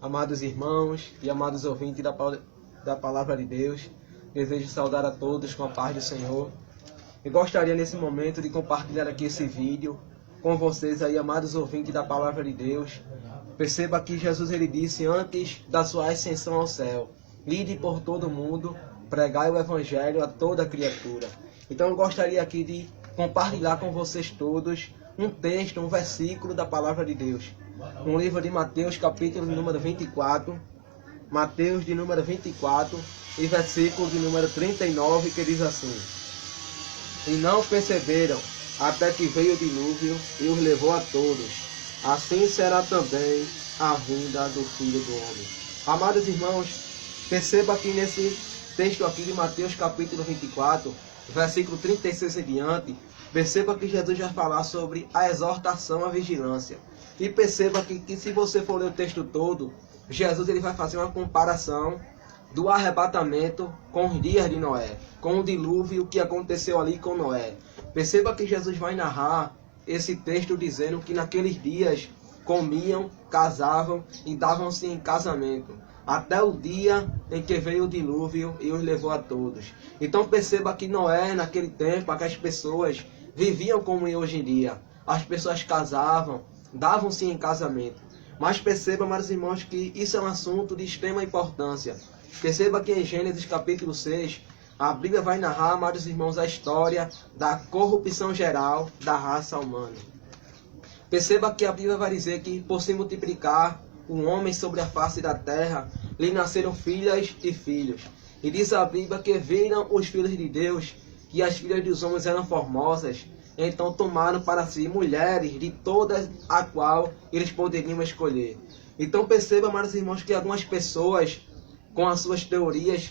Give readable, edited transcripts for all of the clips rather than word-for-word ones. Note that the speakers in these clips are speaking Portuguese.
Amados irmãos e amados ouvintes da Palavra de Deus, desejo saudar a todos com a paz do Senhor. E gostaria nesse momento de compartilhar aqui esse vídeo com vocês aí, amados ouvintes da Palavra de Deus. Perceba que Jesus ele disse antes da sua ascensão ao céu: "Ide por todo o mundo, pregai o Evangelho a toda criatura". Então eu gostaria aqui de compartilhar com vocês todos um texto, um versículo da Palavra de Deus. No livro de Mateus, capítulo de número 24, Mateus de número 24 e versículo de número 39, que diz assim: "E não perceberam até que veio o dilúvio e os levou a todos. Assim será também a vinda do Filho do Homem". Amados irmãos, perceba que nesse texto aqui de Mateus capítulo 24, versículo 36 em diante, perceba que Jesus já fala sobre a exortação à vigilância. E perceba que se você for ler o texto todo, Jesus ele vai fazer uma comparação do arrebatamento com os dias de Noé, com o dilúvio que aconteceu ali com Noé. Perceba que Jesus vai narrar esse texto dizendo que naqueles dias comiam, casavam e davam-se em casamento, até o dia em que veio o dilúvio e os levou a todos. Então perceba que Noé, naquele tempo, aquelas pessoas viviam como hoje em dia. As pessoas casavam, davam-se em casamento. Mas perceba, meus irmãos, que isso é um assunto de extrema importância. Perceba que em Gênesis capítulo 6, a Bíblia vai narrar, amados irmãos, a história da corrupção geral da raça humana. Perceba que a Bíblia vai dizer que por se multiplicar o homem sobre a face da terra, lhe nasceram filhas e filhos. E diz a Bíblia que viram os filhos de Deus, que as filhas dos homens eram formosas, então tomaram para si mulheres de todas a qual eles poderiam escolher. Então perceba, meus irmãos, que algumas pessoas, com as suas teorias,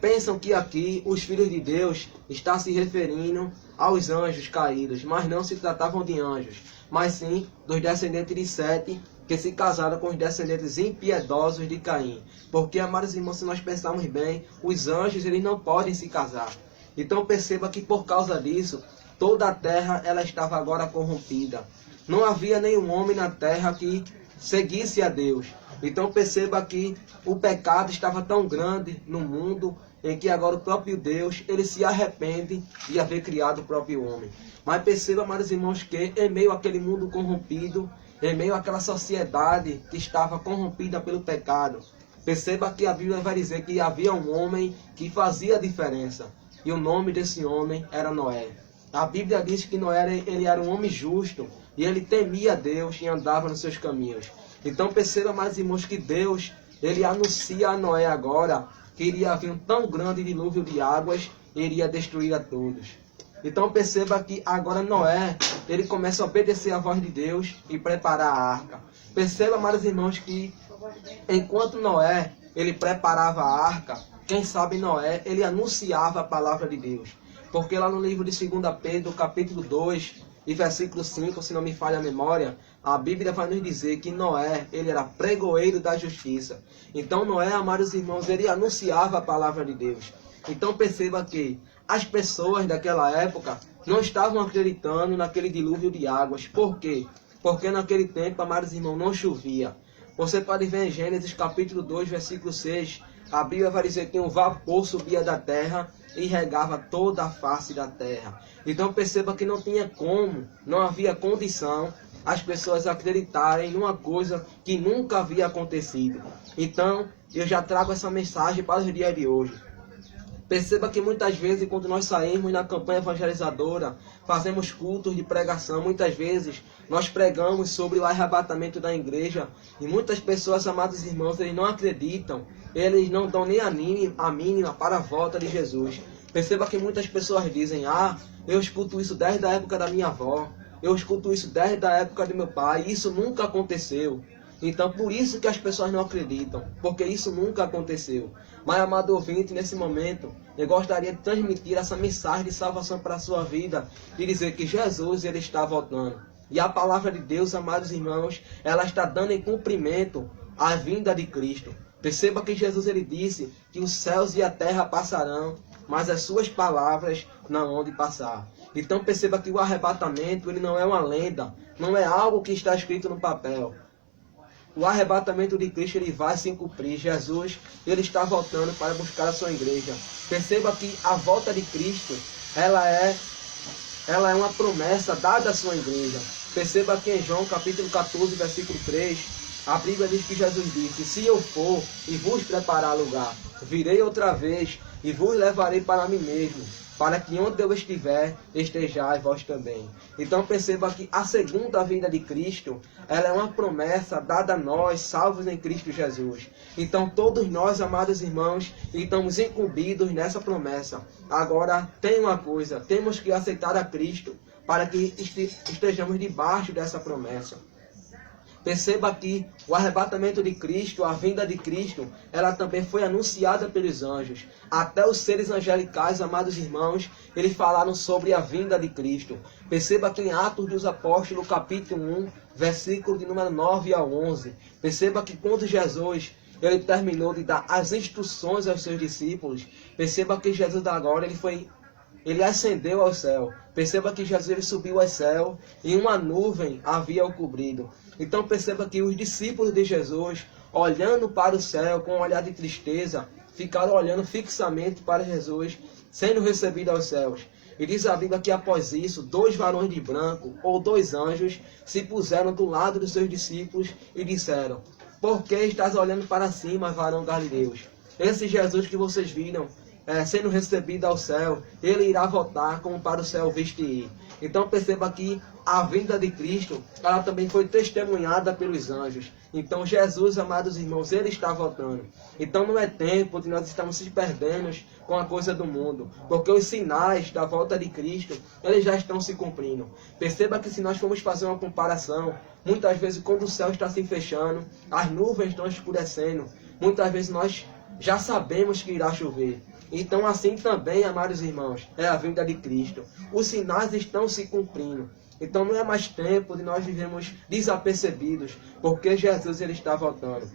pensam que aqui os filhos de Deus está se referindo aos anjos caídos, mas não se tratavam de anjos, mas sim dos descendentes de Sete, que se casaram com os descendentes impiedosos de Caim. Porque, amados irmãos, se nós pensarmos bem, os anjos eles não podem se casar. Então perceba que por causa disso, toda a terra ela estava agora corrompida. Não havia nenhum homem na terra que seguisse a Deus. Então perceba que o pecado estava tão grande no mundo, em que agora o próprio Deus ele se arrepende de haver criado o próprio homem. Mas perceba, meus irmãos, que em meio àquele mundo corrompido, em meio àquela sociedade que estava corrompida pelo pecado, perceba que a Bíblia vai dizer que havia um homem que fazia a diferença. E o nome desse homem era Noé. A Bíblia diz que Noé ele era um homem justo e ele temia Deus e andava nos seus caminhos. Então perceba, meus irmãos, que Deus ele anuncia a Noé agora que iria haver um tão grande dilúvio de águas e iria destruir a todos. Então perceba que agora Noé ele começa a obedecer à voz de Deus e preparar a arca. Perceba, meus irmãos, que enquanto Noé ele preparava a arca, quem sabe Noé ele anunciava a palavra de Deus. Porque lá no livro de 2 Pedro, capítulo 2, e versículo 5, se não me falha a memória, a Bíblia vai nos dizer que Noé, ele era pregoeiro da justiça. Então Noé, amados irmãos, ele anunciava a palavra de Deus. Então perceba que as pessoas daquela época não estavam acreditando naquele dilúvio de águas. Por quê? Porque naquele tempo, amados irmãos, não chovia. Você pode ver em Gênesis capítulo 2, versículo 6, a Bíblia vai dizer que um vapor subia da terra e regava toda a face da terra. Então perceba que não tinha como, não havia condição as pessoas acreditarem numa coisa que nunca havia acontecido. Então eu já trago essa mensagem para o dia de hoje. Perceba que muitas vezes quando nós saímos na campanha evangelizadora, fazemos cultos de pregação, muitas vezes nós pregamos sobre o arrebatamento da igreja e muitas pessoas, amados irmãos, eles não acreditam, eles não dão nem a mínima para a volta de Jesus. Perceba que muitas pessoas dizem: eu escuto isso desde a época da minha avó, eu escuto isso desde a época do meu pai, e isso nunca aconteceu. Então por isso que as pessoas não acreditam, porque isso nunca aconteceu. Mas, amado ouvinte, nesse momento, eu gostaria de transmitir essa mensagem de salvação para a sua vida e dizer que Jesus ele está voltando. E a palavra de Deus, amados irmãos, ela está dando em cumprimento à vinda de Cristo. Perceba que Jesus ele disse que os céus e a terra passarão, mas as suas palavras não hão de passar. Então perceba que o arrebatamento ele não é uma lenda, não é algo que está escrito no papel. o arrebatamento de Cristo ele vai se cumprir. Jesus ele está voltando para buscar a sua igreja. Perceba que a volta de Cristo ela é uma promessa dada à sua igreja. Perceba que em João capítulo 14, versículo 3, a Bíblia diz que Jesus disse: se eu for e vos preparar lugar, virei outra vez e vos levarei para mim mesmo, para que onde eu estiver, estejais vós também. Então perceba que a segunda vinda de Cristo, ela é uma promessa dada a nós, salvos em Cristo Jesus. Então todos nós, amados irmãos, estamos incumbidos nessa promessa. Agora tem uma coisa, temos que aceitar a Cristo para que estejamos debaixo dessa promessa. Perceba que o arrebatamento de Cristo, a vinda de Cristo, ela também foi anunciada pelos anjos. Até os seres angelicais, amados irmãos, eles falaram sobre a vinda de Cristo. Perceba que em Atos dos Apóstolos, capítulo 1, versículo de número 9 ao 11. Perceba que quando Jesus ele terminou de dar as instruções aos seus discípulos, perceba que Jesus agora ele ascendeu ao céu. Perceba que Jesus ele subiu ao céu e uma nuvem havia o cobrido. Então perceba que os discípulos de Jesus, olhando para o céu com um olhar de tristeza, ficaram olhando fixamente para Jesus, sendo recebido aos céus. E diz a Bíblia que após isso, 2 varões de branco, ou 2 anjos, se puseram do lado dos seus discípulos e disseram: por que estás olhando para cima, varão Galileus? Esse Jesus que vocês viram, sendo recebido ao céu, ele irá voltar como para o céu viste ir. Então perceba que a vinda de Cristo, ela também foi testemunhada pelos anjos. Então Jesus, amados irmãos, ele está voltando. Então não é tempo de nós estarmos se perdendo com a coisa do mundo, porque os sinais da volta de Cristo, eles já estão se cumprindo. Perceba que se nós formos fazer uma comparação, muitas vezes quando o céu está se fechando, as nuvens estão escurecendo, muitas vezes nós já sabemos que irá chover. Então assim também, amados irmãos, é a vinda de Cristo. Os sinais estão se cumprindo. Então não é mais tempo de nós vivermos desapercebidos, porque Jesus ele está voltando.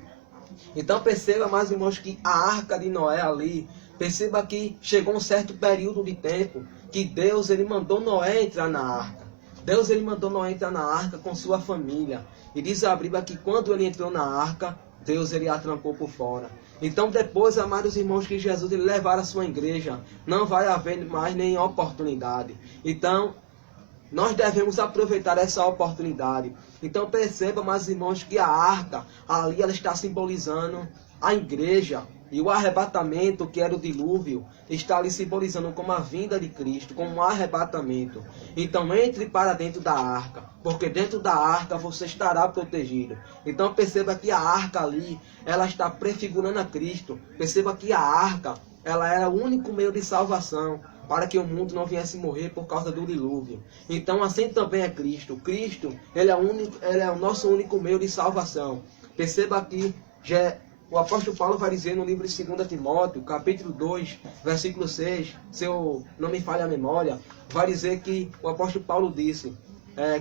Então perceba, amados irmãos, que a arca de Noé ali, perceba que chegou um certo período de tempo que Deus ele mandou Noé entrar na arca. Deus ele mandou Noé entrar na arca com sua família. E diz a Bíblia que quando ele entrou na arca, Deus ele a trancou por fora. Então depois, amados irmãos, que Jesus ele levar a sua igreja, não vai haver mais nenhuma oportunidade. Então nós devemos aproveitar essa oportunidade. Então perceba, amados irmãos, que a arca ali ela está simbolizando a igreja. E o arrebatamento, que era o dilúvio, está ali simbolizando como a vinda de Cristo, como um arrebatamento. Então entre para dentro da arca, porque dentro da arca você estará protegido. Então perceba que a arca ali, ela está prefigurando a Cristo. Perceba que a arca, ela era o único meio de salvação, para que o mundo não viesse morrer por causa do dilúvio. Então assim também é Cristo. Cristo, ele é o nosso único meio de salvação. Perceba que o apóstolo Paulo vai dizer no livro de 2 Timóteo, capítulo 2, versículo 6, se eu não me falha a memória, vai dizer que o apóstolo Paulo disse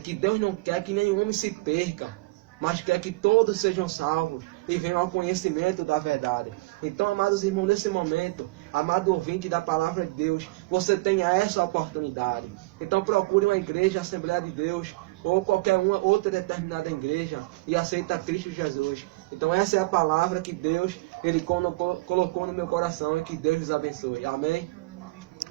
que Deus não quer que nenhum homem se perca, mas quer que todos sejam salvos e venham ao conhecimento da verdade. Então, amados irmãos, nesse momento, amado ouvinte da palavra de Deus, você tenha essa oportunidade. Então procure uma igreja, Assembleia de Deus, ou qualquer outra determinada igreja, e aceita Cristo Jesus. Então essa é a palavra que Deus ele colocou no meu coração, e que Deus nos abençoe. Amém?